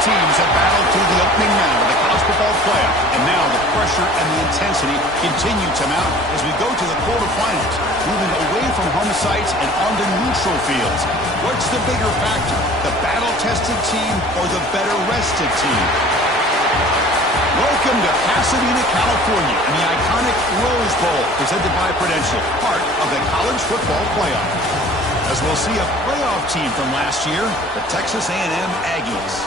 teams have battled through the opening round of the college football playoff, and now the pressure and the intensity continue to mount as we go to the quarterfinals, moving away from home sites and onto neutral fields. What's the bigger factor, the battle-tested team or the better-rested team? Welcome to Pasadena, California, and the iconic Rose Bowl, presented by Prudential, part of the college football playoff. As we'll see a playoff team from last year, the Texas A&M Aggies,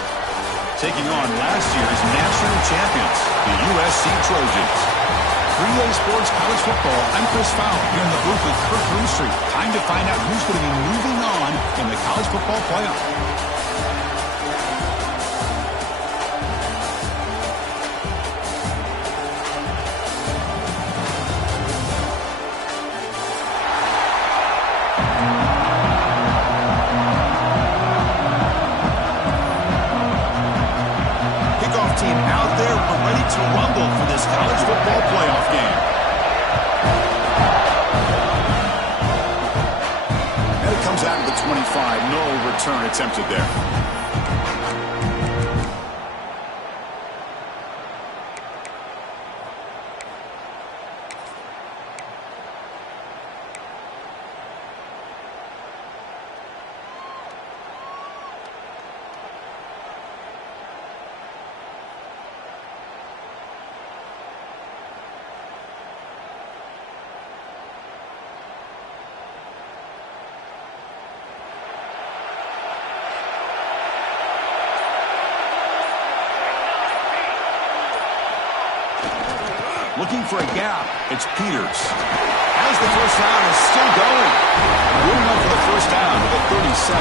taking on last year's national champions, the USC Trojans. 3A Sports College Football, I'm Chris Fowler, here in the booth with Kirk Broomstreet. Time to find out who's going to be moving on in the college football playoff. Team out there, we're ready to rumble for this college football playoff game. And it comes out of the 25. No return attempted there. Looking for a gap, it's Peters. As the first round is still going. Moving up for the first down to the 37.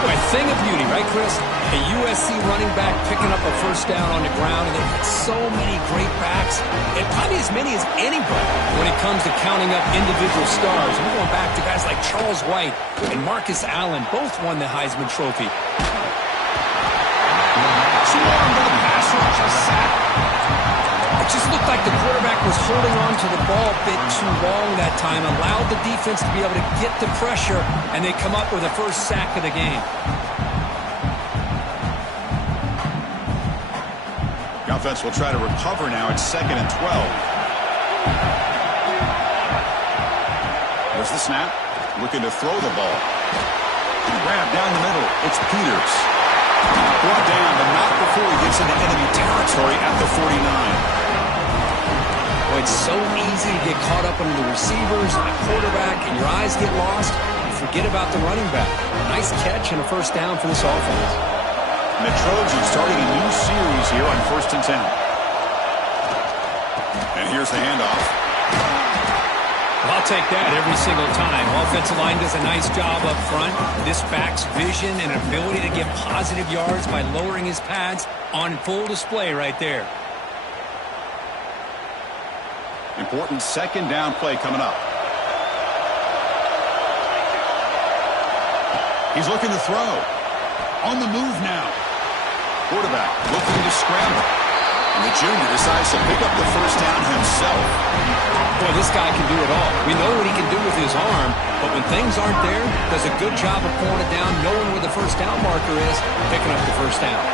Boy, thing of beauty, right, Chris? A USC running back picking up a first down on the ground, and they've got so many great backs, and probably as many as anybody when it comes to counting up individual stars. We're going back to guys like Charles White and Marcus Allen, both won the Heisman Trophy. Too long for the pass rush, a sack. It just looked like the quarterback was holding on to the ball a bit too long that time, allowed the defense to be able to get the pressure, and they come up with the first sack of the game. The offense will try to recover now. It's 2nd and 12. There's the snap. Looking to throw the ball. Grab down the middle. It's Peters. Brought down, but not before he gets into enemy territory at the 49. Well, it's so easy to get caught up under the receivers and the quarterback, and your eyes get lost. You forget about the running back. Nice catch and a first down for this offense. And the Trojans starting a new series here on 1st and 10. And here's the handoff. I'll take that every single time. Offensive line does a nice job up front. This back's vision and ability to get positive yards by lowering his pads on full display right there. Important 2nd down play coming up. He's looking to throw. On the move now. Quarterback looking to scramble. And the junior decides to pick up the first down himself. Boy, this guy can do it all. We know what he can do with his arm, but when things aren't there, does a good job of pulling it down, knowing where the first down marker is, picking up the first down.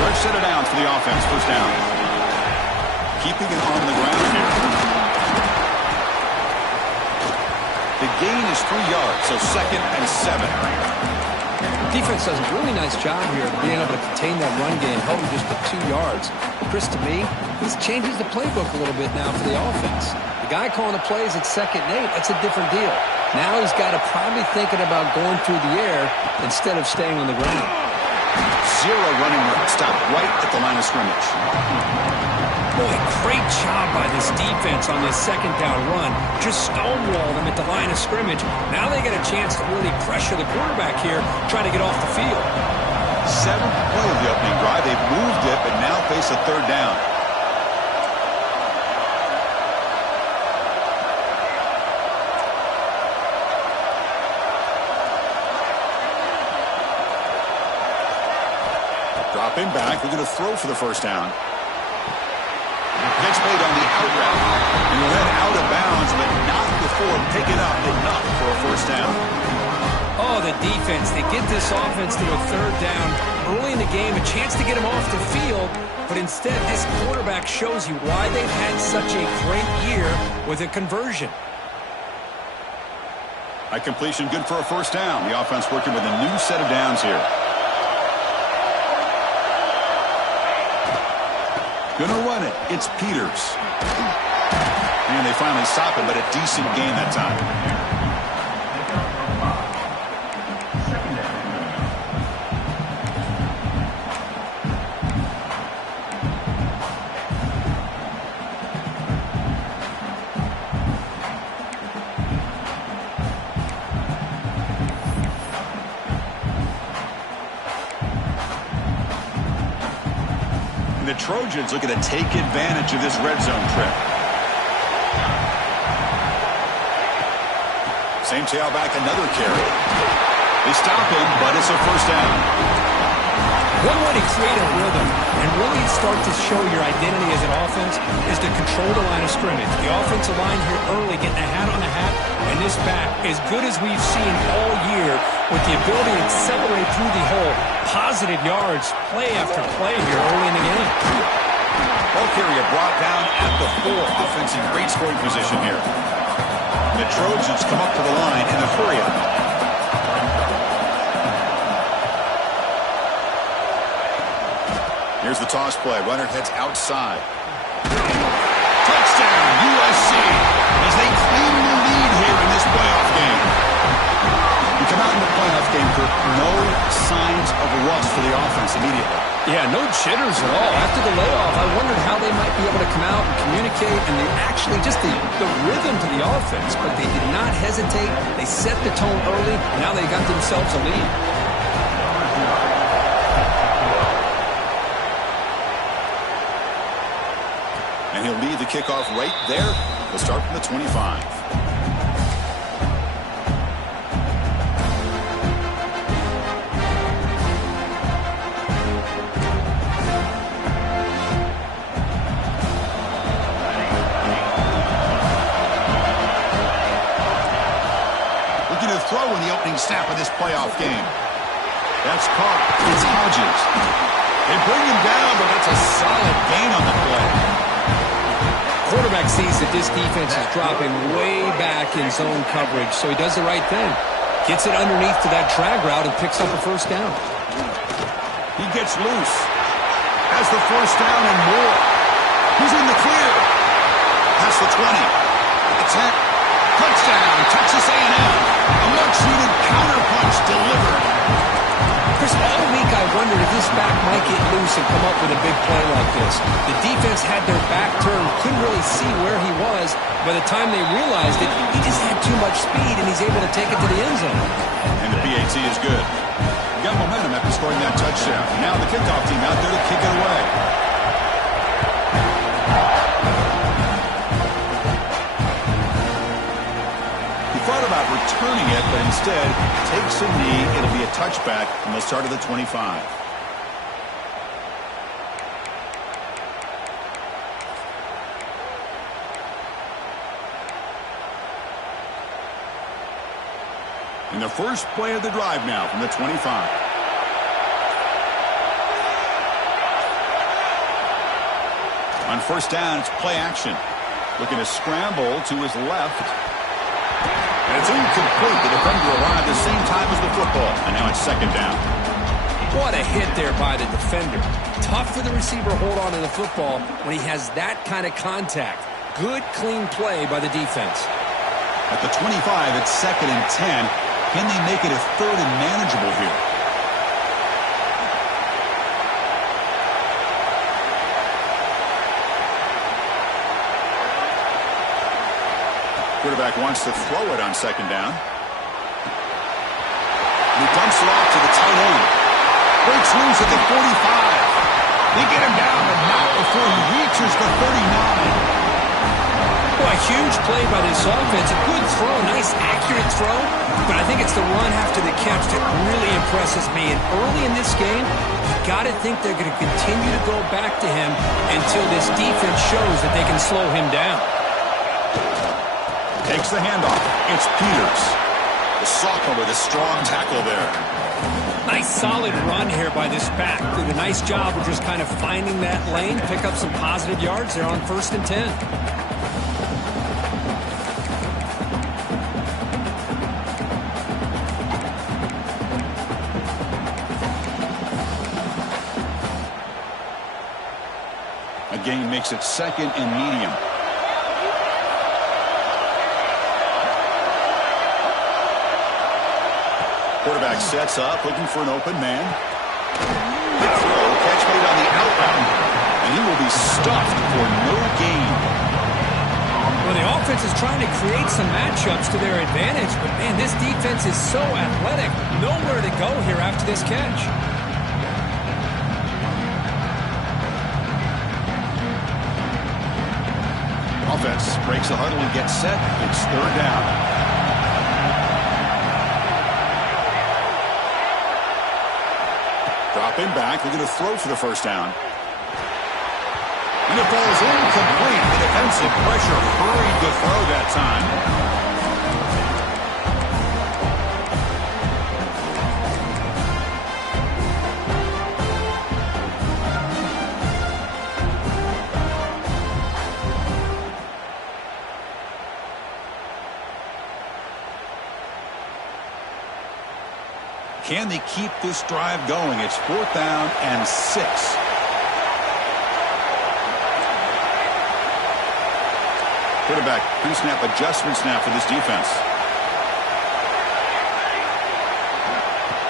Fresh set of downs for the offense. First down. Keeping it on the ground here. The gain is 3 yards, so 2nd and 7. Defense does a really nice job here of being able to contain that run game, helping just to 2 yards. Chris, to me, this changes the playbook a little bit now for the offense. The guy calling the plays at 2nd and 8, that's a different deal. Now he's got to probably thinking about going through the air instead of staying on the ground. Zero running room. Stop right at the line of scrimmage. Boy, great job by this defense on this 2nd down run. Just stonewalled them at the line of scrimmage. Now they get a chance to really pressure the quarterback here, trying to get off the field. 7th play of the opening drive. They've moved it, but now face a 3rd down. Dropping back. They're going to throw for the first down. Pitch made on the out route. And he'll head out of bounds, but not before picking up enough for a first down. Oh, Oh, the defense. They get this offense to a third down early in the game, a chance to get him off the field, but instead this quarterback shows you why they've had such a great year with a conversion. A completion good for a first down. The offense working with a new set of downs here. Gonna run it. It's Peters. And they finally stop him, but a decent gain that time. The Trojans looking to take advantage of this red zone trip. Same tailback, another carry. They stop him, but it's a first down. One way to create a rhythm and really start to show your identity as an offense is to control the line of scrimmage. The offensive line here early getting a hat on a hat, and this back, as good as we've seen all year, with the ability to accelerate through the hole, positive yards, play after play here early in the game. Ball carrier brought down at the 4. Offense in great scoring position here. The Trojans come up to the line in a hurry-up. Here's the toss play. Runner heads outside. Touchdown, USC, as they claim the lead here in this playoff game. You come out in the playoff game, Kirk, no signs of rust for the offense immediately. Yeah, no jitters at all. After the layoff, I wondered how they might be able to come out and communicate, and they actually just the rhythm to the offense, but they did not hesitate. They set the tone early, and now they got themselves a lead. And he'll lead the kickoff right there. We'll start from the 25. Looking to throw in the opening snap of this playoff game. That's caught. It's Hodges. They bring him down, but that's a solid gain on the play. Quarterback sees that this defense is dropping way back in zone coverage, so he does the right thing. Gets it underneath to that drag route and picks up a first down. He gets loose. Has the first down and more. He's in the clear. Past the 20. The 10. Touchdown, Texas A&M. A much-needed counterpunch delivered. Chris, all week I wondered if this back might get loose and come up with a big play like this. The defense had their back turned, couldn't really see where he was. By the time they realized it, he just had too much speed, and he's able to take it to the end zone. And the PAT is good. Got momentum after scoring that touchdown. Now the kickoff team out there to kick it away. Thought about returning it, but instead takes a knee. It'll be a touchback, and they'll start at the 25. And the first play of the drive now from the 25. On first down, it's play action. Looking to scramble to his left. And it's incomplete. The defender arrived at the same time as the football. And now it's second down. What a hit there by the defender. Tough for the receiver to hold on to the football when he has that kind of contact. Good, clean play by the defense. At the 25, it's second and 10. Can they make it a third and manageable here? Quarterback wants to throw it on second down. He dumps it off to the tight end. Breaks loose at the 45. They get him down, but not before he reaches the 39. Boy, a huge play by this offense. A good throw, nice accurate throw. But I think it's the run after the catch that really impresses me. And early in this game, you got to think they're going to continue to go back to him until this defense shows that they can slow him down. Takes the handoff. It's Peters. The sophomore with a strong tackle there. Nice solid run here by this back. Did a nice job of just kind of finding that lane, pick up some positive yards there on 1st and 10. A gain makes it 2nd and medium. Quarterback sets up, looking for an open man. Good throw, catch made on the outbound, and he will be stuffed for no gain. Well, the offense is trying to create some matchups to their advantage, but, man, this defense is so athletic. Nowhere to go here after this catch. Offense breaks the huddle and gets set. It's 3rd down. Dropping back, looking to throw for the 1st down. And it falls incomplete. The defensive pressure hurried the throw that time. Can they keep this drive going? It's 4th down and 6. Quarterback pre-snap adjustments now for this defense.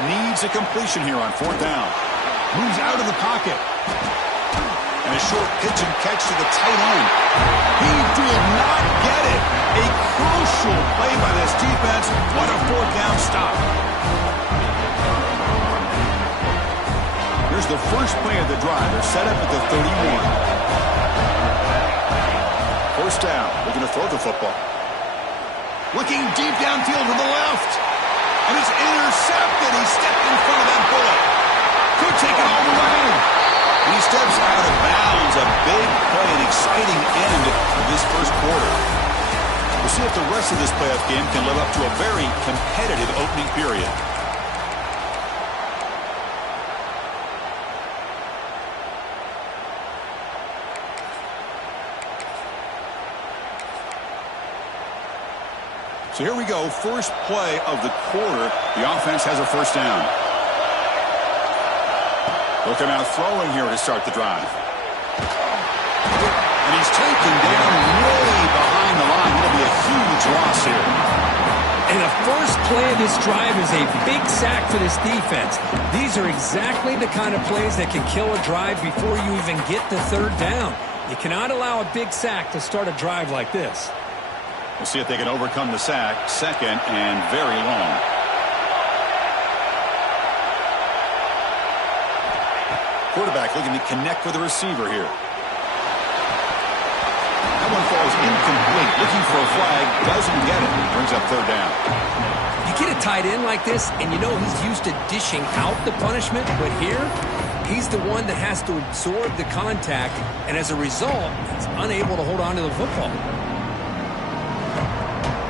Needs a completion here on 4th down. Moves out of the pocket. And a short pitch and catch to the tight end. He did not get it. A crucial play by this defense. What a 4th down stop. Here's the first play of the drive. They're set up at the 31. 1st down. Looking to throw the football. Looking deep downfield to the left. And it's intercepted. He stepped in front of that bullet. Could take it all the way. He steps out of bounds. A big play, an exciting end of this 1st quarter. We'll see if the rest of this playoff game can live up to a very competitive opening period. So here we go, first play of the quarter. The offense has a 1st down. Looking out throwing here to start the drive. And he's taken down way behind the line. It'll be a huge loss here. And the first play of this drive is a big sack for this defense. These are exactly the kind of plays that can kill a drive before you even get the 3rd down. You cannot allow a big sack to start a drive like this. We'll see if they can overcome the sack. 2nd and very long. Quarterback looking to connect with the receiver here. That one falls incomplete. Looking for a flag. Doesn't get it. Brings up 3rd down. You get a tight end like this, and you know he's used to dishing out the punishment, but here, he's the one that has to absorb the contact, and as a result, he's unable to hold on to the football.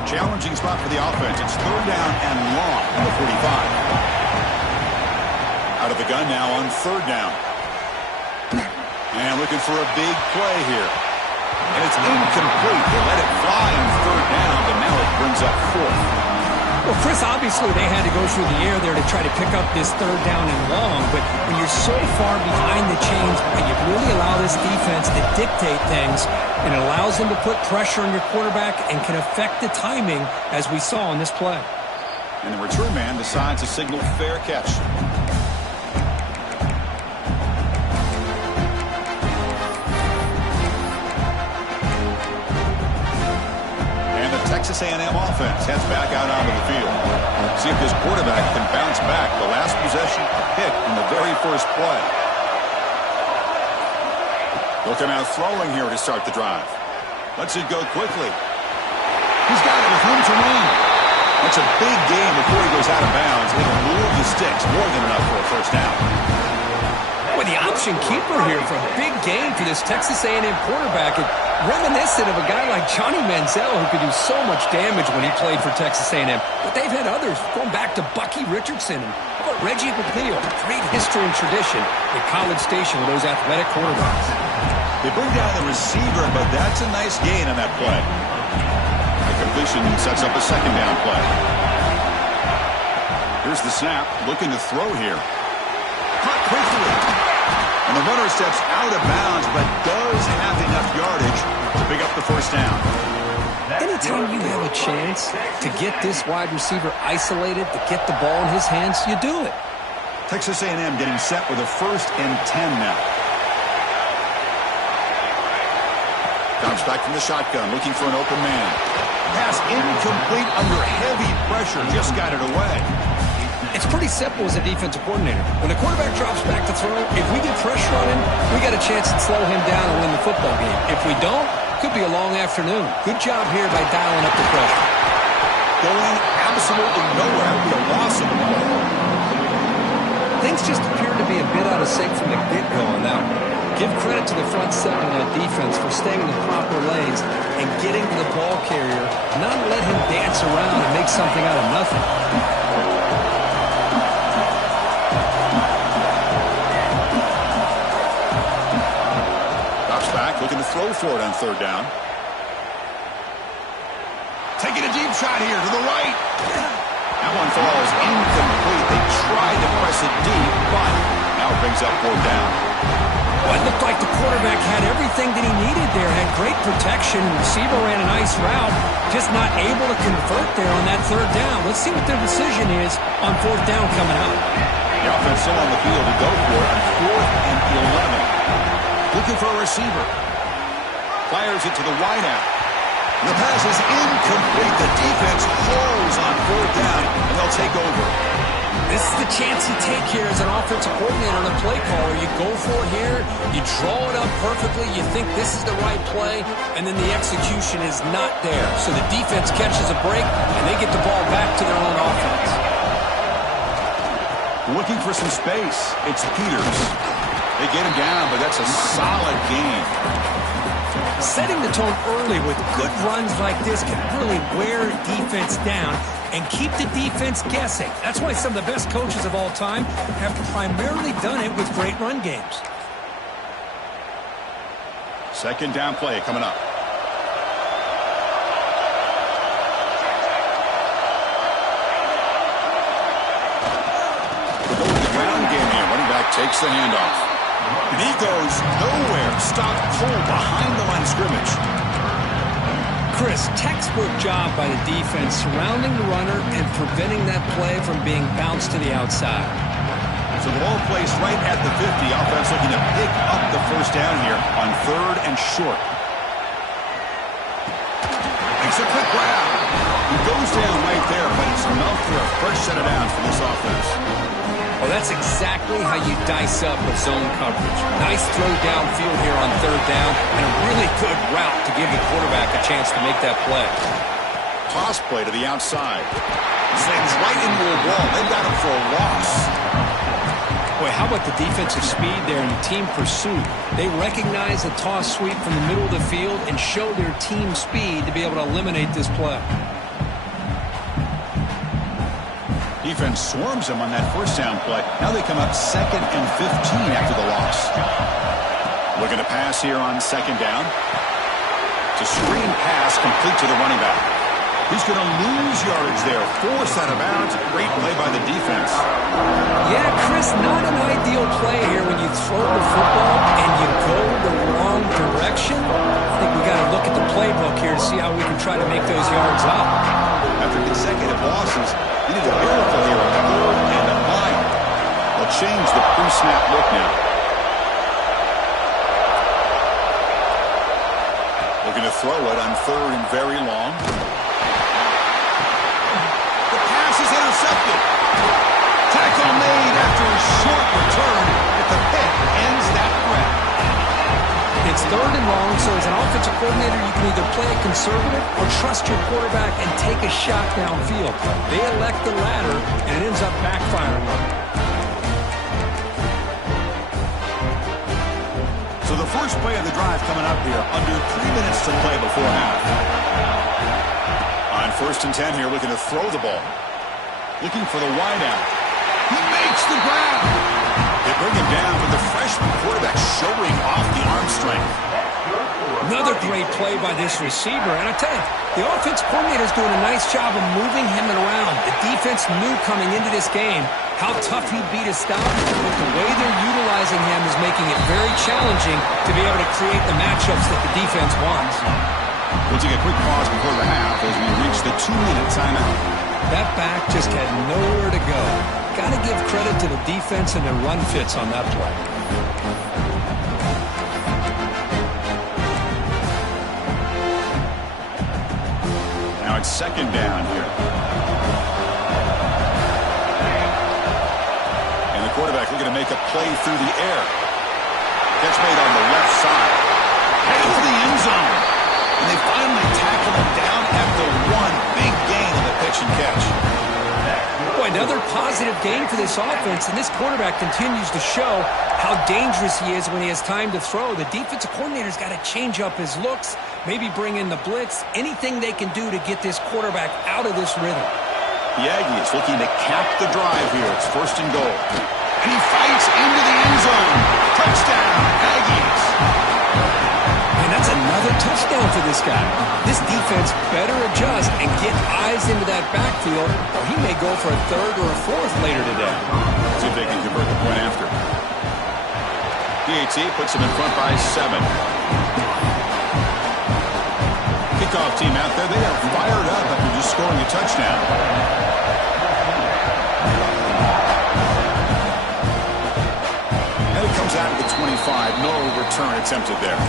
Challenging spot for the offense. It's 3rd down and long on the 45. Out of the gun now on 3rd down. And looking for a big play here. And it's incomplete. They let it fly on 3rd down, but now it brings up 4th. Well, Chris, obviously they had to go through the air there to try to pick up this 3rd down and long, but when you're so far behind the chains, you really allow this defense to dictate things, and it allows them to put pressure on your quarterback and can affect the timing, as we saw in this play. And the return man decides to signal fair catch. Texas A&M offense heads back out onto the field. See if this quarterback can bounce back. The last possession, a pick in the very first play. Looking out throwing here to start the drive. Lets it go quickly. He's got it with room to run. That's a big gain before he goes out of bounds. It'll move the sticks more than enough for a 1st down. With the option keeper here for a big game for this Texas A&M quarterback. And reminiscent of a guy like Johnny Manziel who could do so much damage when he played for Texas A&M. But they've had others going back to Bucky Richardson. And how about Reggie McNeil? Great history and tradition in College Station with those athletic quarterbacks. They bring down the receiver, but that's a nice gain on that play. The completion sets up a second down play. Here's the snap, looking to throw here. Caught quickly. And the runner steps out of bounds, but does have enough yardage to pick up the first down. Anytime you have a chance to get this wide receiver isolated, to get the ball in his hands, you do it. Texas A&M getting set with a 1st and 10 now. Comes back from the shotgun, looking for an open man. Pass incomplete under heavy pressure, just got it away. It's pretty simple as a defensive coordinator. When the quarterback drops back to throw, if we get pressure on him, we got a chance to slow him down and win the football game. If we don't, it could be a long afternoon. Good job here by dialing up the pressure. Going absolutely nowhere with a loss of the ball. Things just appear to be a bit out of sync from the get-go on that one. Give credit to the front seven of that defense for staying in the proper lanes and getting to the ball carrier, not let him dance around and make something out of nothing. Looking to throw for it on 3rd down. Taking a deep shot here to the right. That one falls incomplete. They tried to press it deep, but now it brings up 4th down. Well, it looked like the quarterback had everything that he needed there. Had great protection. Receiver ran a nice route. Just not able to convert there on that 3rd down. Let's see what their decision is on 4th down coming out. The offense still on the field to go for it on 4th and 11. Looking for a receiver. Fires it to the wideout. The pass is incomplete. The defense holds on 4th down, and they'll take over. This is the chance you take here as an offensive coordinator and a play caller. You go for it here. You draw it up perfectly. You think this is the right play, and then the execution is not there. So the defense catches a break, and they get the ball back to their own offense. Looking for some space. It's Peters. They get him down, but that's a solid game. Setting the tone early with good runs like this can really wear a defense down and keep the defense guessing. That's why some of the best coaches of all time have primarily done it with great run games. 2nd down play coming up. We're going to the ground game here. Running back takes the handoff. And he goes nowhere. Stopped cold behind the line of scrimmage. Chris, textbook job by the defense surrounding the runner and preventing that play from being bounced to the outside. So the ball placed right at the 50. Offense looking to pick up the 1st down here on 3rd and short. Makes a quick grab. He goes down right there, but it's enough for a fresh set of downs for this offense. Well, that's exactly how you dice up with zone coverage. Nice throw downfield here on 3rd down, and a really good route to give the quarterback a chance to make that play. Toss play to the outside. Slams right into the wall. They've got him for a loss. Boy, how about the defensive speed there and the team pursuit? They recognize the toss sweep from the middle of the field and show their team speed to be able to eliminate this play. Defense swarms them on that 1st down play. Now they come up 2nd and 15 after the loss. Looking to pass here on 2nd down. It's a screen pass complete to the running back. He's going to lose yardage there. Forced out of bounds. Great play by the defense. Yeah, Chris, not an ideal play here when you throw the football and you go the wrong direction. I think we got to look at the playbook here to see how we can try to make those yards up. After consecutive losses, he needs a miracle here on 3rd and 9. They'll change the pre-snap look now. Looking to throw it on 3rd and very long. The pass is intercepted. Tackle made after a short return, but the pick ends that threat. It's 3rd and long, so as an offensive coordinator, you can either play it conservative or trust your quarterback and take a shot downfield. They elect the latter, and it ends up backfiring on them. So the first play of the drive coming up here, under 3 minutes to play before half. On 1st and 10 here, looking to throw the ball. Looking for the wideout. He makes the grab. They bring him down with the freshman quarterback showing off the arm strength. Another great play by this receiver. And I tell you, the offense coordinator is doing a nice job of moving him around. The defense knew coming into this game how tough he'd be to stop, but the way they're utilizing him is making it very challenging to be able to create the matchups that the defense wants. We'll take a quick pause before the half as we reach the 2-minute timeout. That back just had nowhere to go. Got to give credit to the defense and their run fits on that play. Now it's 2nd down here. And the quarterback looking to make a play through the air. Catch made on the left side. Headed for the end zone. And they finally tackle him down after one big gain on the pitch and catch. Boy, another positive game for this offense, and this quarterback continues to show how dangerous he is when he has time to throw. The defensive coordinator's got to change up his looks, maybe bring in the blitz, anything they can do to get this quarterback out of this rhythm. The Aggies looking to cap the drive here. It's 1st and goal. And he fights into the end zone. Touchdown, Aggies. And that's another touchdown for this guy. This defense better adjust and get eyes into that backfield, or he may go for a 3rd or a 4th later today. See if they can convert the point after. PAT puts them in front by 7. Kickoff team out there, they are fired up after just scoring a touchdown. And it comes out at the 25. No return attempted there.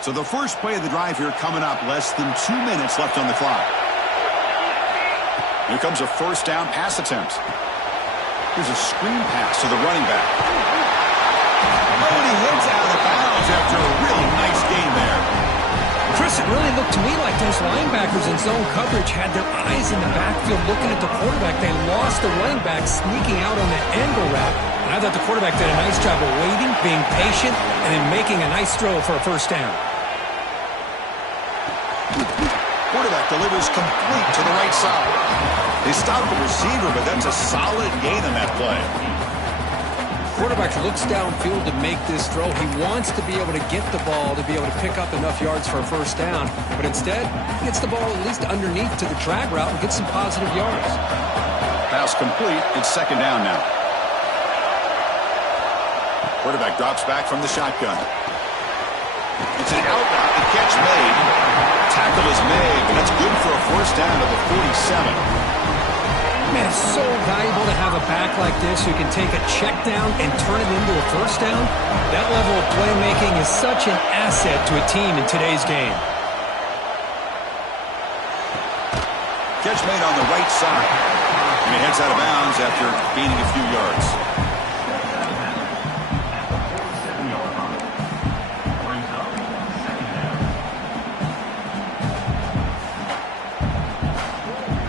So the first play of the drive here coming up, less than 2 minutes left on the clock. Here comes a 1st down pass attempt. Here's a screen pass to the running back. Oh, and he heads out of bounds after a really nice gain there. Chris, it really looked to me like those linebackers in zone coverage had their eyes in the backfield looking at the quarterback. They lost the running back sneaking out on the angle route. And I thought the quarterback did a nice job of waiting, being patient, and then making a nice throw for a 1st down. Quarterback delivers complete to the right side. They stop the receiver, but that's a solid gain on that play. Quarterback looks downfield to make this throw. He wants to be able to get the ball to be able to pick up enough yards for a 1st down, but instead, he gets the ball at least underneath to the drag route and gets some positive yards. Pass complete. It's 2nd down now. Quarterback drops back from the shotgun. It's an out route. The catch made. Tackle is made, but that's good for a 1st down to the 47. Man, it's so valuable to have a back like this who can take a check down and turn it into a 1st down. That level of playmaking is such an asset to a team in today's game. Catch made on the right side. And he heads out of bounds after gaining a few yards.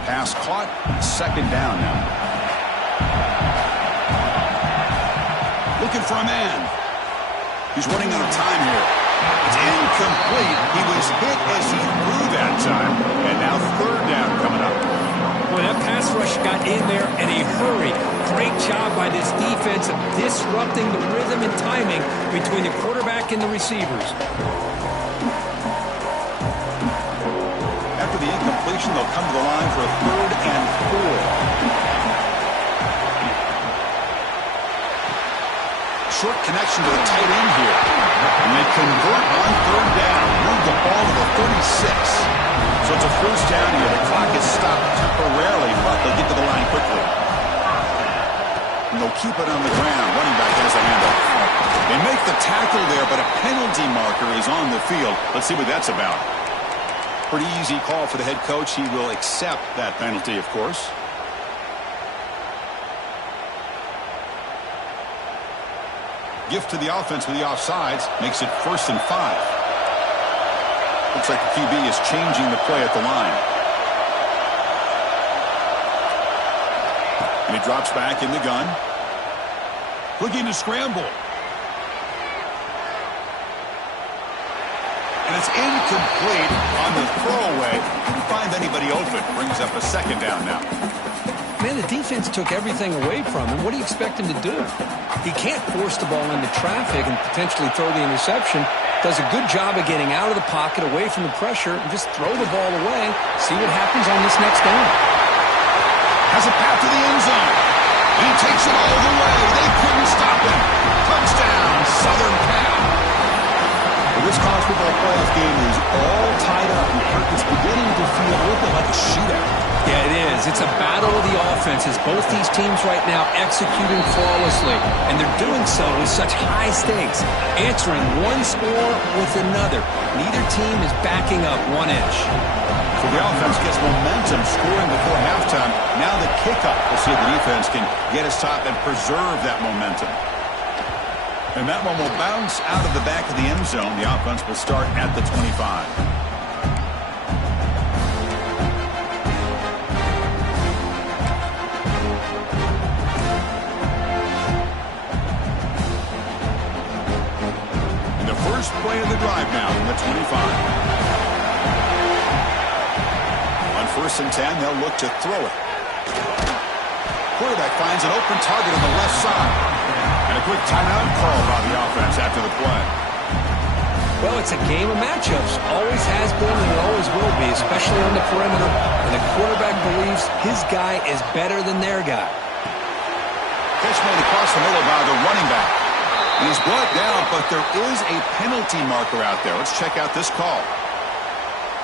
Pass caught, 2nd down now. Looking for a man. He's running out of time here. It's incomplete. He was hit as he threw that time. And now 3rd down coming up. Well, that pass rush got in there in a hurry. Great job by this defense of disrupting the rhythm and timing between the quarterback and the receivers. After the incompletion, they'll come to the line for a 3rd and 4. Short connection to the tight end here. And they convert on 3rd down. Move the ball to the 36. So it's a 1st down here. The clock is stopped temporarily, but they'll get to the line quickly. And they'll keep it on the ground. Running back has a handoff. They make the tackle there, but a penalty marker is on the field. Let's see what that's about. Pretty easy call for the head coach. He will accept that penalty, of course. Gift to the offense with the offsides. Makes it 1st and 5. Looks like the QB is changing the play at the line. And he drops back in the gun. Looking to scramble. And it's incomplete on the throwaway. Couldn't find anybody open. Brings up a second down now. Man, the defense took everything away from him. What do you expect him to do? He can't force the ball into traffic and potentially throw the interception. Does a good job of getting out of the pocket, away from the pressure, and just throw the ball away. See what happens on this next down. Has a path to the end zone. And he takes it all the way. They couldn't stop him. Touchdown, Southern Cal. This college football playoff game is all tied up. It's beginning to feel a little bit like a shootout. Yeah, it is. It's a battle of the offenses. Both these teams right now executing flawlessly, and they're doing so with such high stakes, answering one score with another. Neither team is backing up 1 inch. So the offense gets momentum, scoring before halftime. Now the kickoff. We'll see if the defense can get a stop and preserve that momentum. And that one will bounce out of the back of the end zone. The offense will start at the 25. First play of the drive now from the 25. On 1st and 10, they'll look to throw it. Quarterback finds an open target on the left side. And a quick timeout call by the offense after the play. Well, it's a game of matchups. Always has been and it always will be, especially on the perimeter. And the quarterback believes his guy is better than their guy. Catch made across the middle by the running back. He's brought down, but there is a penalty marker out there. Let's check out this call.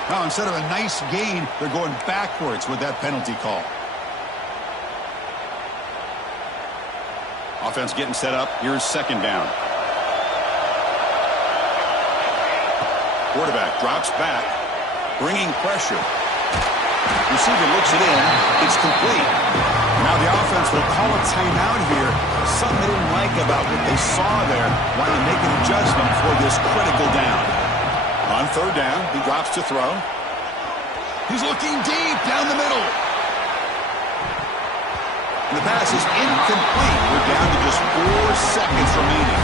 Now, instead of a nice gain, they're going backwards with that penalty call. Offense getting set up. Here's 2nd down. Quarterback drops back, bringing pressure. Receiver looks it in. It's complete. Now the offense will call a timeout here. Something they didn't like about what they saw there. Want to make an adjustment for this critical down. On 3rd down, he drops to throw. He's looking deep down the middle. And the pass is incomplete. We're down to just 4 seconds remaining.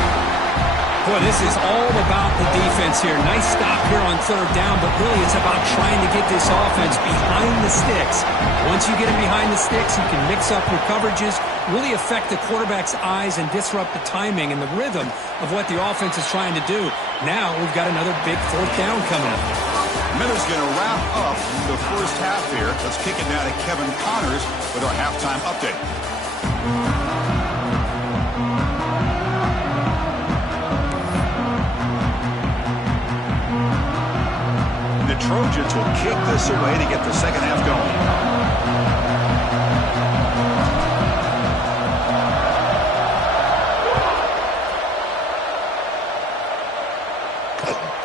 Boy, this is all about the defense here. Nice stop here on 3rd down, but really it's about trying to get this offense behind the sticks. Once you get it behind the sticks, you can mix up your coverages, really affect the quarterback's eyes and disrupt the timing and the rhythm of what the offense is trying to do. Now we've got another big 4th down coming up. Miller's going to wrap up the first half here. Let's kick it down to Kevin Connors with our halftime update. The Trojans will kick this away to get the second half going.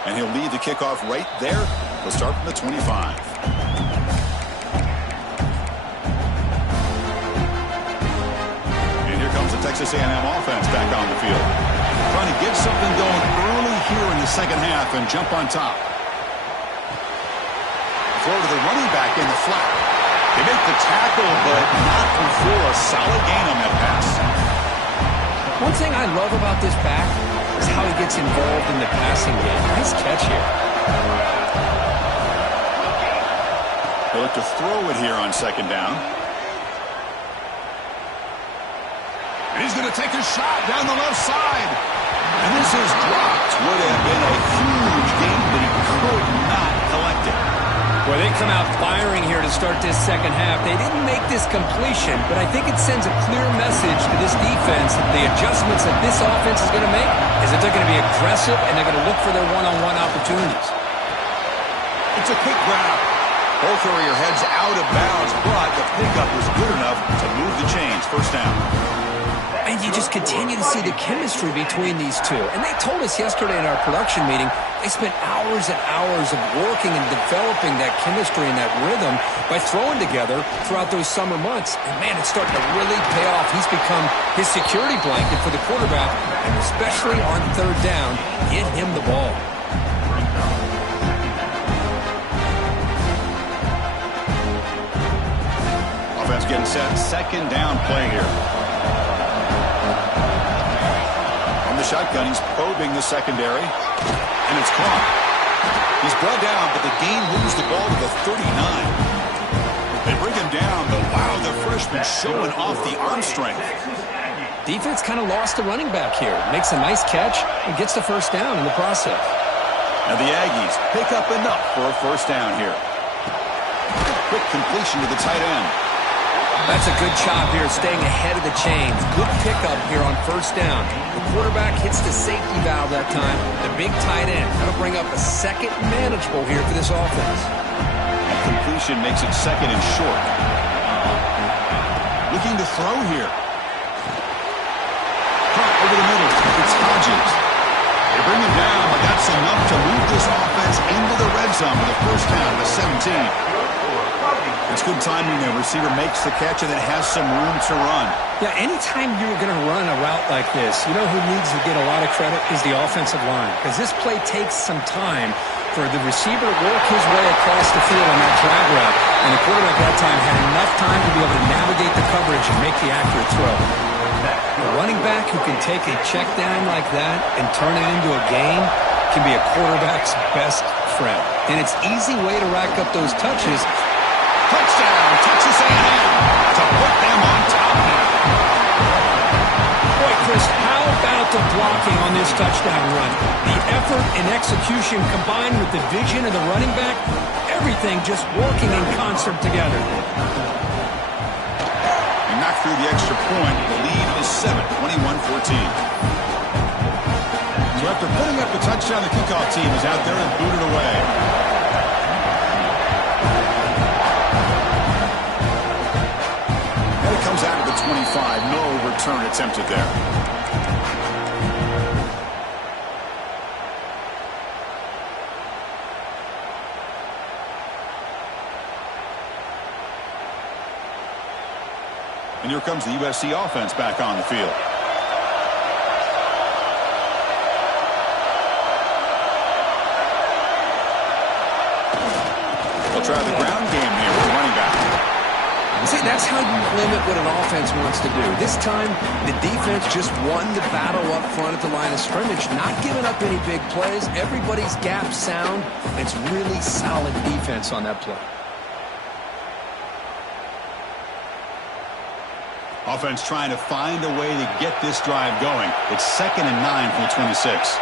And he'll lead the kickoff right there. We'll start from the 25. And here comes the Texas A&M offense back on the field. Trying to get something going early here in the second half and jump on top. Throw to the running back in the flat. They make the tackle, but not before a solid gain on that pass. One thing I love about this back is how he gets involved in the passing game. Nice catch here. They look to throw it here on 2nd down. And he's going to take a shot down the left side. And this is dropped. Would have been a huge gain, but he could not collect it. Well, they come out firing here to start this second half. They didn't make this completion, but I think it sends a clear message to this defense that the adjustments that this offense is going to make is that they're going to be aggressive and they're going to look for their one-on-one opportunities. It's a quick grab. Both are your heads out of bounds, but the pickup was good enough to move the chains. 1st down. And you just continue to see the chemistry between these two. And they told us yesterday in our production meeting, they spent hours and hours of working and developing that chemistry and that rhythm by throwing together throughout those summer months. And, man, it's starting to really pay off. He's become his security blanket for the quarterback, and especially on 3rd down, get him the ball. offense getting set. Second down play here. On the shotgun, he's probing the secondary. And it's caught. He's brought down, but the gain moves the ball to the 39. They bring him down, but wow, the freshman showing off the arm strength. Defense kind of lost the running back here. Makes a nice catch and gets the first down in the process. Now the Aggies pick up enough for a first down here. Quick completion to the tight end. That's a good job here staying ahead of the chains. Good pickup here on first down. The quarterback hits the safety valve that time. The big tight end. That'll bring up a second manageable here for this offense. That completion makes it second and short. Looking to throw here. Caught over the middle. It's Hodges. They bring him down, but that's enough to move this offense into the red zone with a first down to 17. It's good timing there. Receiver makes the catch and it has some room to run. Yeah, anytime you're going to run a route like this, you know who needs to get a lot of credit is the offensive line. Because this play takes some time for the receiver to work his way across the field on that drag route. And the quarterback at that time had enough time to be able to navigate the coverage and make the accurate throw. A running back who can take a check down like that and turn it into a gain can be a quarterback's best friend. And it's an easy way to rack up those touches. Touchdown, Texas A&M, to put them on top now. Boy, Chris, how about the blocking on this touchdown run? The effort and execution combined with the vision of the running back, everything just working in concert together. He knocked through the extra point. The lead is 7, 21-14. So after putting up the touchdown, the kickoff team is out there and booted away. Comes out of the 25. No return attempted there. And here comes the USC offense back on the field. They'll try the ground game here with the running back. See, that's how you limit what an offense wants to do. This time, the defense just won the battle up front at the line of scrimmage, not giving up any big plays. Everybody's gap sound. It's really solid defense on that play. Offense trying to find a way to get this drive going. It's 2nd and 9 from the 26.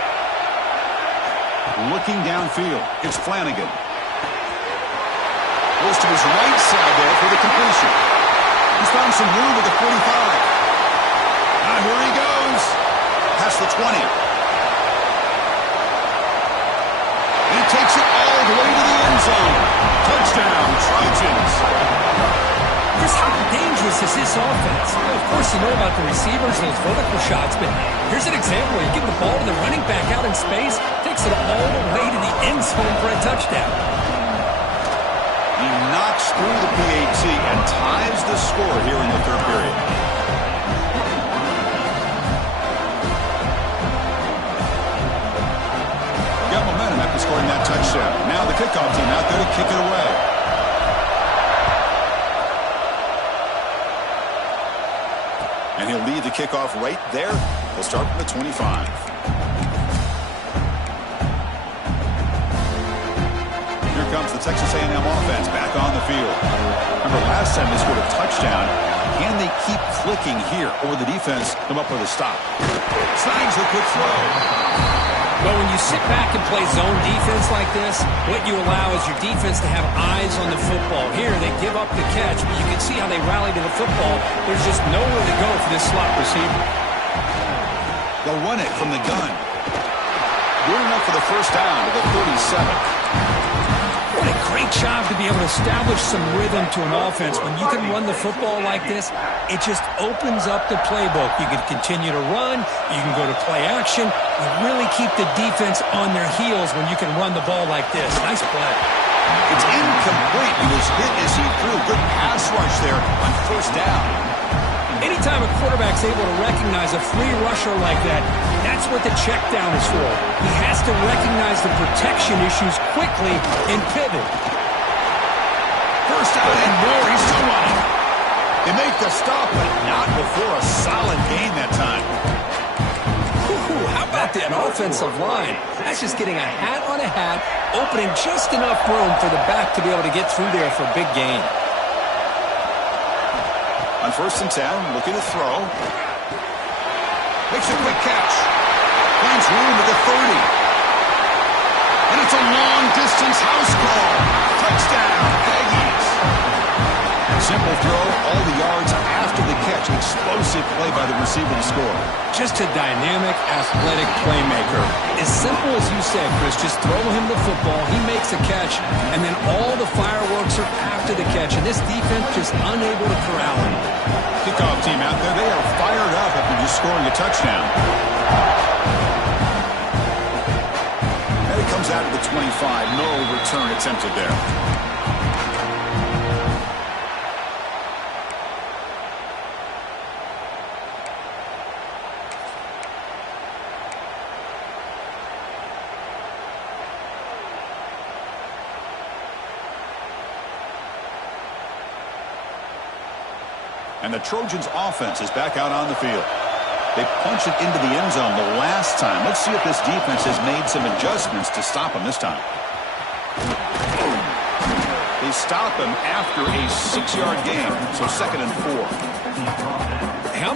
Looking downfield, it's Flanagan. Goes to his right side there for the completion. He's found some room with the 45. Now here he goes. Past the 20. He takes it all the way to the end zone. Touchdown, Trojans. Chris, how dangerous is this offense? Well, of course, you know about the receivers and those vertical shots, but here's an example. You give the ball to the running back out in space, takes it all the way to the end zone for a touchdown. He knocks through the PAT and ties the score here in the third period. Got momentum after scoring that touchdown. Now the kickoff team out there to kick it away. And he'll lead the kickoff right there. He'll start from the 25. Comes the Texas A&M offense back on the field. Remember last time they scored a touchdown. Can they keep clicking here, or will the defense come up with a stop? Snags the quick throw. Well, when you sit back and play zone defense like this, what you allow is your defense to have eyes on the football. Here, they give up the catch, but you can see how they rally to the football. There's just nowhere to go for this slot receiver. They'll run it from the gun. Good enough for the first down to the 37. What a great job to be able to establish some rhythm to an offense. When you can run the football like this, it just opens up the playbook. You can continue to run. You can go to play action. You really keep the defense on their heels when you can run the ball like this. Nice play. It's incomplete. He was hit as he threw. Good pass rush there on first down. Anytime a quarterback's able to recognize a free rusher like that, that's what the check down is for. He has to recognize the protection issues quickly and pivot. First down and more. He's still running. They make the stop, but not before a solid gain that time. How about that offensive line? That's just getting a hat on a hat, opening just enough room for the back to be able to get through there for a big gain. On 1st and 10, looking to throw. Makes a quick catch. Finds room at the 30. And it's a long-distance house call. Touchdown, Aggies. Simple throw, all the yards after the catch. Explosive play by the receiver to score. Just a dynamic, athletic playmaker. As simple as you said, Chris, just throw him the football, he makes a catch, and then all the fireworks are after the catch, and this defense just unable to corral him. Kickoff team out there, they are fired up after just scoring a touchdown. And it comes out of the 25, no return attempted there. And the Trojans' offense is back out on the field. They punch it into the end zone the last time. Let's see if this defense has made some adjustments to stop them this time. They stop him after a 6-yard gain, so 2nd and 4.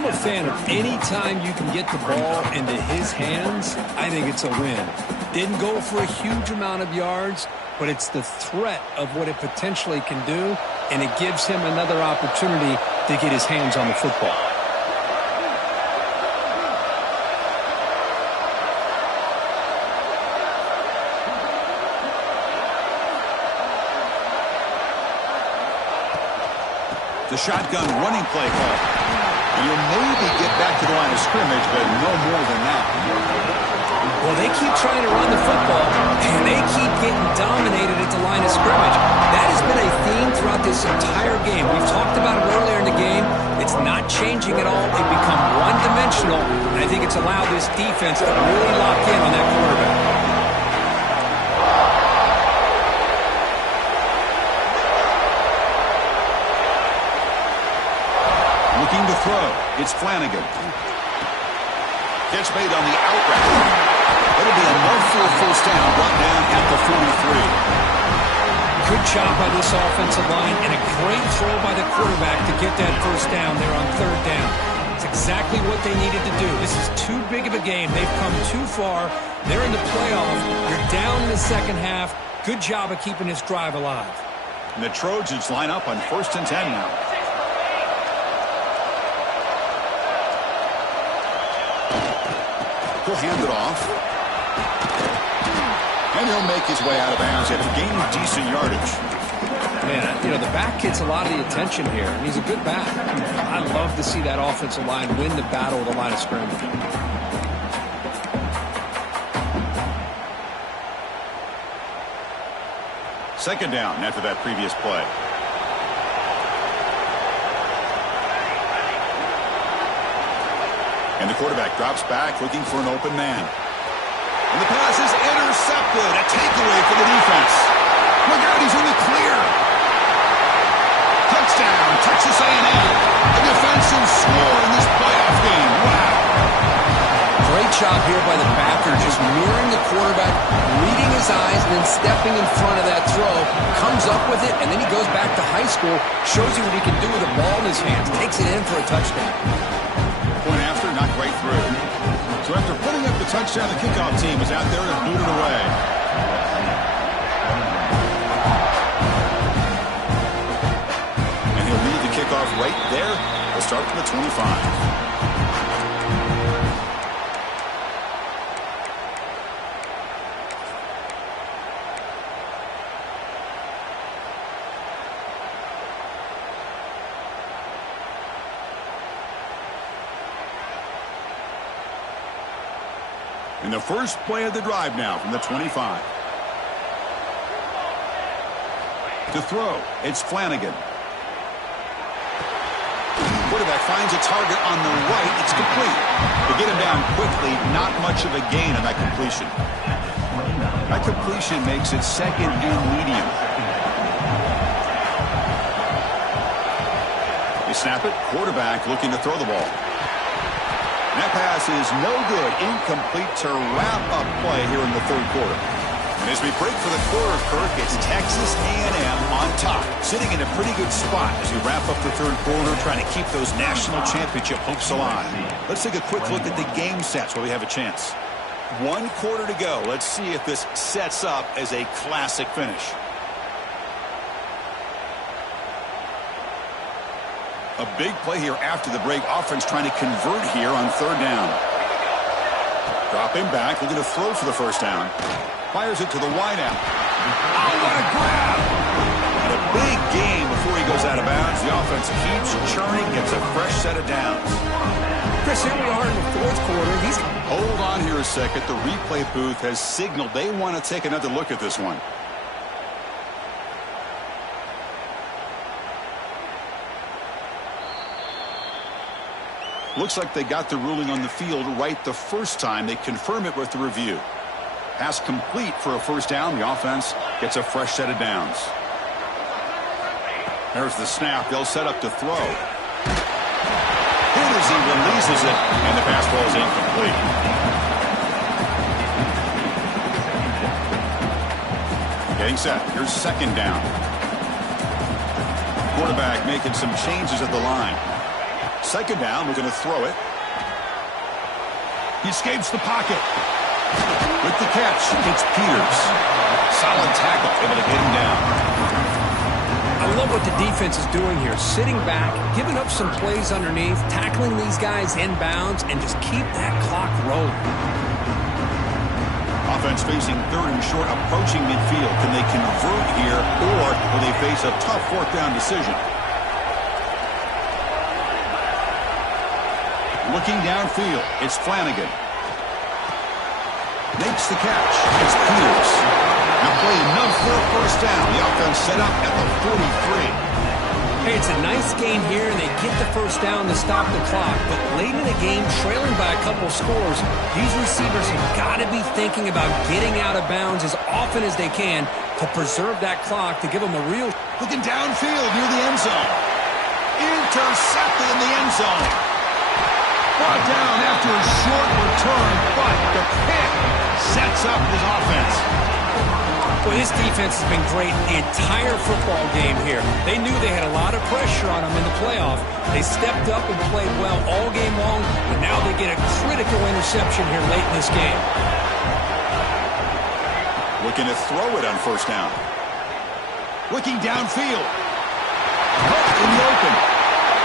I'm a fan of any time you can get the ball into his hands, I think it's a win. Didn't go for a huge amount of yards, but it's the threat of what it potentially can do, and it gives him another opportunity to get his hands on the football. The shotgun running play call. And you'll maybe get back to the line of scrimmage, but no more than that. Well, they keep trying to run the football, and they keep getting dominated at the line of scrimmage. That has been a theme throughout this entire game. We've talked about it earlier in the game. It's not changing at all. They've become one-dimensional, and I think it's allowed this defense to really lock in on that quarterback. Looking to throw. It's Flanagan. Catch made on the out route. It'll be enough for a first down, brought down at the 43. Good job by this offensive line, and a great throw by the quarterback to get that first down there on 3rd down. It's exactly what they needed to do. This is too big of a game. They've come too far. They're in the playoff. You're down in the second half. Good job of keeping this drive alive. And the Trojans line up on 1st and 10 now. He'll hand it off. And he'll make his way out of bounds after gaining decent yardage. Man, you know, the back gets a lot of the attention here, and he's a good back. I love to see that offensive line win the battle of the line of scrimmage. Second down after that previous play. And the quarterback drops back, looking for an open man. And the pass is intercepted. A takeaway for the defense. Look out, he's in the clear. Touchdown, Texas A&M. A defensive score in this playoff game. Wow. Great job here by the backer, just mirroring the quarterback, reading his eyes, and then stepping in front of that throw. Comes up with it, and then he goes back to high school, shows you what he can do with the ball in his hands, takes it in for a touchdown. Point after, not quite through. So after putting up the touchdown, the kickoff team is out there to boot it away. And he'll lead the kickoff right there. He'll start from the 25. In the first play of the drive now from the 25. To throw, it's Flanagan. Quarterback finds a target on the right. It's complete. To get him down quickly, not much of a gain on that completion. That completion makes it 2nd and medium. They snap it. Quarterback looking to throw the ball. And that pass is no good. Incomplete to wrap up play here in the third quarter. And as we break for the quarter, Kirk, it's Texas A&M on top, sitting in a pretty good spot as we wrap up the third quarter, trying to keep those national championship hopes alive. Let's take a quick look at the game sets while we have a chance. 1 quarter to go. Let's see if this sets up as a classic finish. A big play here after the break. Offense trying to convert here on third down. Dropping back, looking to throw for the first down. Fires it to the wideout. Oh, what a grab! And a big gain before he goes out of bounds. The offense keeps churning, gets a fresh set of downs. Chris, here we are in the fourth quarter. Hold on here a second. The replay booth has signaled they want to take another look at this one. Looks like they got the ruling on the field right the first time. They confirm it with the review. Pass complete for a first down. The offense gets a fresh set of downs. There's the snap. They'll set up to throw. Hit as he releases it, and the pass ball is incomplete. Getting set. Here's second down. Quarterback making some changes at the line. Second down, we're going to throw it. He escapes the pocket. With the catch, it's Peters. Solid tackle, able to get him down. I love what the defense is doing here. Sitting back, giving up some plays underneath, tackling these guys inbounds, and just keep that clock rolling. Offense facing third and short, approaching midfield. Can they convert here, or will they face a tough fourth down decision? Looking downfield, it's Flanagan. Makes the catch. It's Peters. Now play enough for a first down. The offense set up at the 43. Hey, it's a nice game here, and they get the first down to stop the clock. But late in the game, trailing by a couple of scores, these receivers have got to be thinking about getting out of bounds as often as they can to preserve that clock, to give them a real... Looking downfield near the end zone. Intercepted in the end zone. Brought down after a short return, but the pick sets up his offense. Well, his defense has been great the entire football game here. They knew they had a lot of pressure on them in the playoff. They stepped up and played well all game long, and now they get a critical interception here late in this game. Looking to throw it on first down. Looking downfield. Hooked in the open.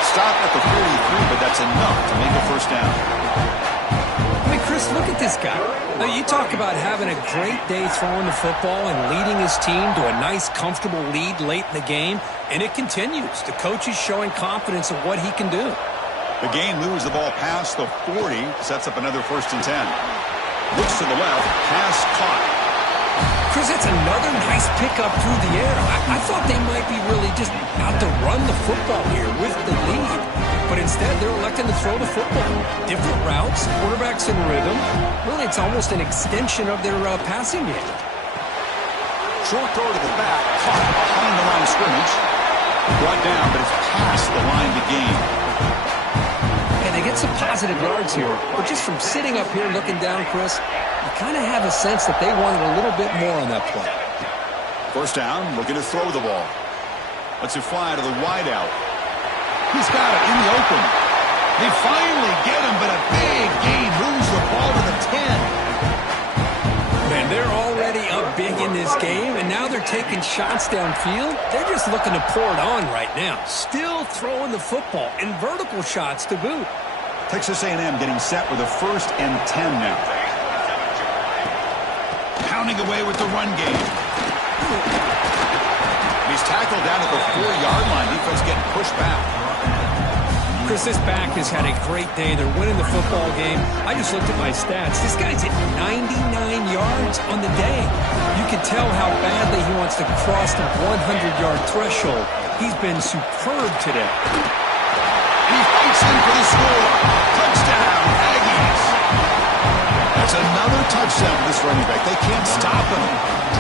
Stop at the 43, but that's enough to make a first down. I mean, Chris, look at this guy. Now, you talk about having a great day throwing the football and leading his team to a nice, comfortable lead late in the game, and it continues. The coach is showing confidence of what he can do. The game moves the ball past the 40, sets up another first and 10. Looks to the left, pass caught. Chris, that's another nice pickup through the air. I thought they might be really just out to run the football here with the lead. But instead, they're electing to throw the football. Different routes, quarterbacks in rhythm. Really, it's almost an extension of their passing game. Short throw to the back, caught behind the line of scrimmage. Brought down, but it's past the line to gain. And they get some positive yards here. But just from sitting up here looking down, Chris, you kind of have a sense that they wanted a little bit more on that play. First down, looking to throw the ball. Lets it fly to the wideout. He's got it in the open. They finally get him, but a big gain moves the ball to the 10. Man, they're already up big in this game, and now they're taking shots downfield. They're just looking to pour it on right now. Still throwing the football, and vertical shots to boot. Texas A&M getting set with a first and 10 now. Pounding away with the run game. He's tackled down at the 4-yard line. Defense getting pushed back. Chris, this back has had a great day. They're winning the football game. I just looked at my stats. This guy's at 99 yards on the day. You can tell how badly he wants to cross the 100-yard threshold. He's been superb today. And he fights in for the score. Touchdown, Aggies. That's another touchdown for this running back. They can't stop him.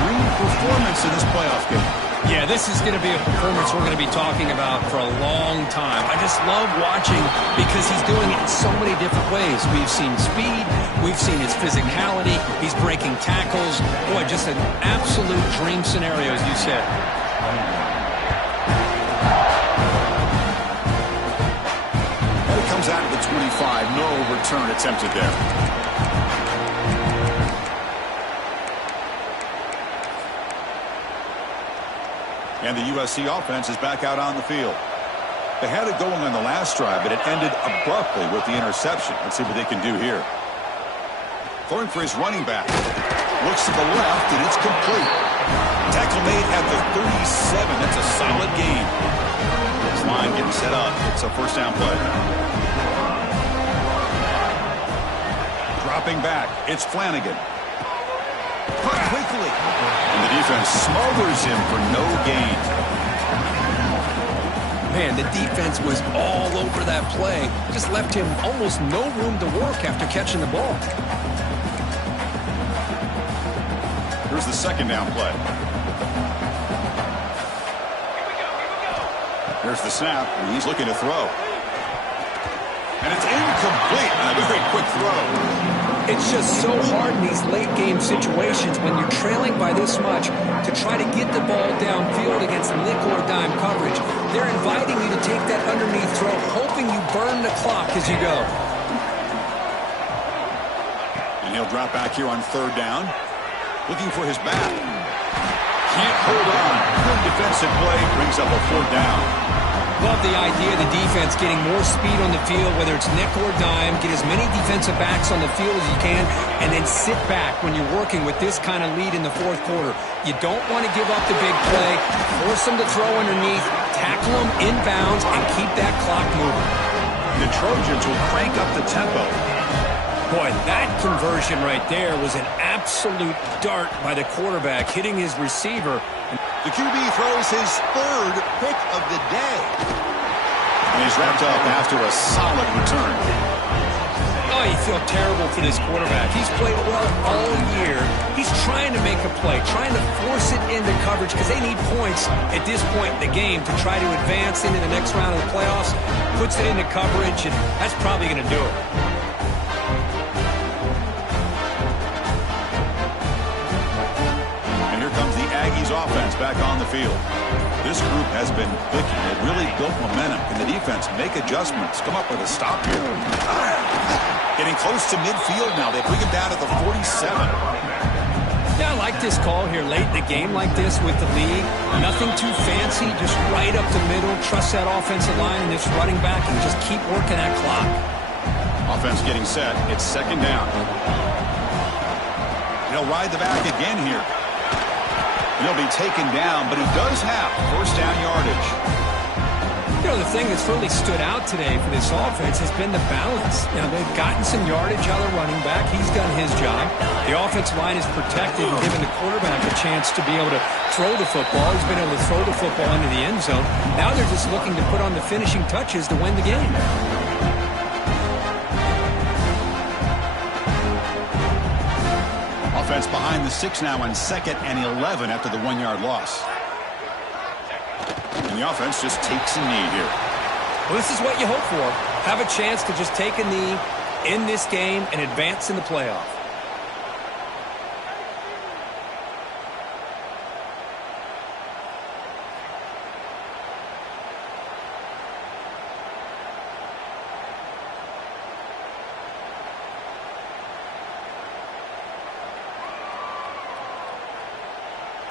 Dream performance in this playoff game. Yeah, this is going to be a performance we're going to be talking about for a long time. I just love watching because he's doing it in so many different ways. We've seen speed. We've seen his physicality. He's breaking tackles. Boy, just an absolute dream scenario, as you said. And it comes out of the 25. No return attempted there. And the USC offense is back out on the field. They had it going on the last drive, but it ended abruptly with the interception. Let's see what they can do here. Throwing for his running back. Looks to the left, and it's complete. Tackle made at the 37. That's a solid gain. This line getting set up. It's a first down play. Dropping back. It's Flanagan. Cut quickly. And the defense smothers him for no gain. Man, the defense was all over that play. Just left him almost no room to work after catching the ball. Here's the second down play. Here's the snap, and he's looking to throw. And it's incomplete on a very quick throw. It's just so hard in these late-game situations when you're trailing by this much to try to get the ball downfield against nickel or dime coverage. They're inviting you to take that underneath throw, hoping you burn the clock as you go. And he'll drop back here on third down. Looking for his back. Can't hold on. Good defensive play. Brings up a fourth down. Love the idea of the defense getting more speed on the field, whether it's nickel or dime, get as many defensive backs on the field as you can, and then sit back when you're working with this kind of lead in the fourth quarter. You don't want to give up the big play, force them to throw underneath, tackle them inbounds, and keep that clock moving. The Trojans will crank up the tempo. Boy, that conversion right there was an absolute dart by the quarterback, hitting his receiver. The QB throws his third pick of the day. And he's wrapped up after a solid return. Oh, you feel terrible for this quarterback. He's played well all year. He's trying to make a play, trying to force it into coverage because they need points at this point in the game to try to advance into the next round of the playoffs. Puts it into coverage, and that's probably going to do it. Aggies offense back on the field. This group has been clicking. It really built momentum. Can the defense make adjustments? Come up with a stop here. Getting close to midfield now. They bring him down at the 47. Yeah, I like this call here late in the game like this with the lead. Nothing too fancy, just right up the middle. Trust that offensive line and this running back and just keep working that clock. Offense getting set. It's second down. He'll ride the back again here. He'll be taken down, but he does have first down yardage. You know, the thing that's really stood out today for this offense has been the balance. Now, they've gotten some yardage out of the running back. He's done his job. The offensive line is protected and giving the quarterback a chance to be able to throw the football. He's been able to throw the football into the end zone. Now they're just looking to put on the finishing touches to win the game. Offense behind the 6 now on 2nd and 11 after the 1-yard loss. And the offense just takes a knee here. Well, this is what you hope for. Have a chance to just take a knee in this game and advance in the playoff.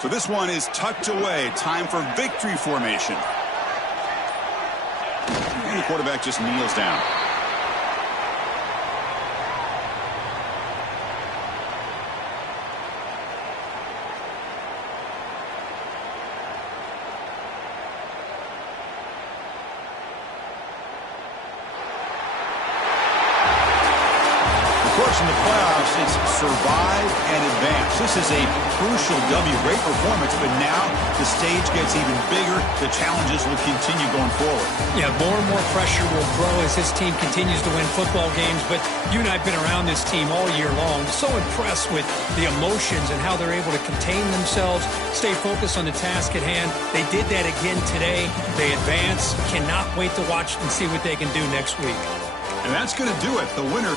So this one is tucked away. Time for victory formation. And the quarterback just kneels down. course, in the playoffs, it's survive and advance. This is a crucial W. Great performance, but now the stage gets even bigger. The challenges will continue going forward. Yeah, more and more pressure will grow as this team continues to win football games, but you and I have been around this team all year long. So impressed with the emotions and how they're able to contain themselves, stay focused on the task at hand. They did that again today. They advance. Cannot wait to watch and see what they can do next week. And that's going to do it. The winner